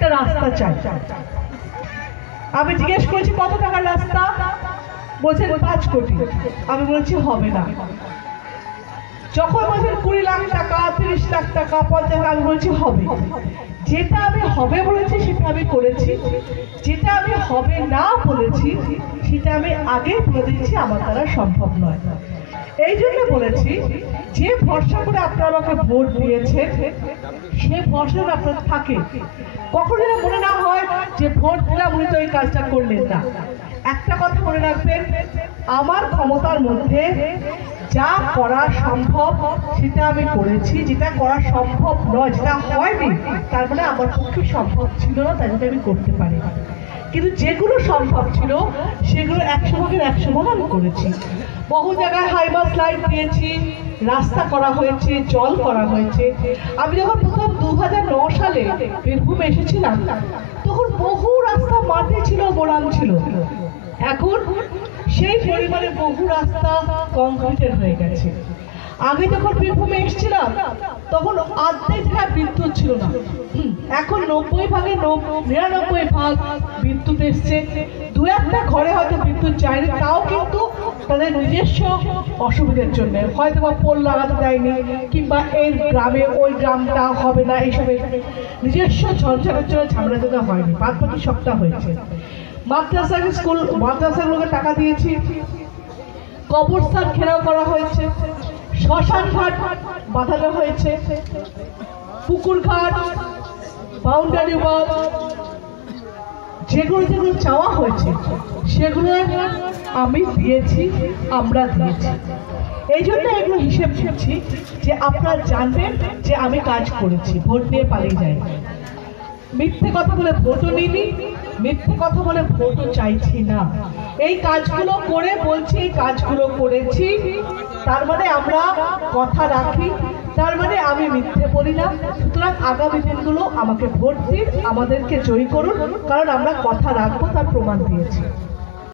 একটা রাস্তা চাই। আমি জিজ্ঞেস করেছি, কত টাকার রাস্তা? বলছেন, পাঁচ কোটি। আমি বলছি, হবে না। যখন বলছেন, কুড়ি লাখ টাকা, তিরিশ লাখ টাকা, পঞ্চাশ লাখ বলছি, হবে। যেটা আমি হবে বলেছি, সেটা আমি করেছি। যেটা আমি হবে না বলেছি, সেটা আমি আগে বলে দিয়েছি, আমার দ্বারা সম্ভব নয়। এই জন্য বলেছি, যে ভরসা করে আপনারা আমাকে ভোট দিয়েছেন সে যেন আপনার থাকে। কখনো যেন মনে না হয় যে ভোট দিলাম উনি তো এই কাজটা করলেন না। একটা কথা মনে রাখবেন, আমার ক্ষমতার মধ্যে যা করা সম্ভব সেটা আমি করেছি, যেটা করা সম্ভব নয়, যেটা হয়নি, তার মানে আমার পক্ষে সম্ভব ছিল না, তাই আমি করতে পারি কিন্তু যেগুলো সম্ভব ছিল, সেগুলো একশো ভাগের একশো ভাগ আমি করেছি। বহু জায়গায় হাইবাস লাইট দিয়েছি, রাস্তা করা হয়েছে, জল করা হয়েছে। আমি যখন প্রথম দু সালে বীরভূমে এসেছিলাম, তখন বহু রাস্তা মাটি ছিল বোরাম ছিল। এখন সেই পরিমাণে বহু রাস্তা কংক্রিটের হয়ে গেছে। আগে যখন বীরভূমে এসেছিলাম তখন অর্ধেক জায়গায় বিদ্যুৎ ছিল না। এখন নব্বই ভাগে নব- নিরানব্বই ভাগ বিদ্যুৎ এসছে। দু একটা ঘরে হয়তো বিদ্যুৎ চাইনি তাও কিন্তু তাদের নিজস্ব অসুবিধার জন্য। হয়তো বা পোল লাগাতে দেয়নি, কিংবা এই গ্রামে ওই গ্রামটা হবে না এইসবের নিজস্ব ঝঞ্ঝাটের জন্য ঝামেলা দিতে হয়নি বাদ বাকি সবটা হয়েছে। মাদ্রাসা স্কুল মাদ্রাসাগুলোকে টাকা দিয়েছি। কবরস্থান ঘেরাও করা হয়েছে। শ্মশান ঘাট বাঁধানো হয়েছে। পুকুর ঘাট বাউন্ডারি ওয়াল যেগুলো যেগুলো চাওয়া হয়েছে, সেগুলো আমি দিয়েছি, আমরা দিয়েছি। এই জন্য এগুলো হিসেব করছি যে আপনারা জানবেন যে আমি কাজ করেছি, ভোট নিয়ে পালিয়ে যাই মিথ্যে কথা বলে ভোটও নিইনি, মিথ্যে কথা বলে ভোটও চাইছি না। এই কাজগুলো করে বলছি, এই কাজগুলো করেছি। তার মানে আমরা কথা রাখি, তার মানে আমি মিথ্যে বলি না। সুতরাং আগামী দিনগুলো আমাকে ভোট দিন, আমাদেরকে জয়ী করুন, কারণ আমরা কথা রাখব, তার প্রমাণ দিয়েছি।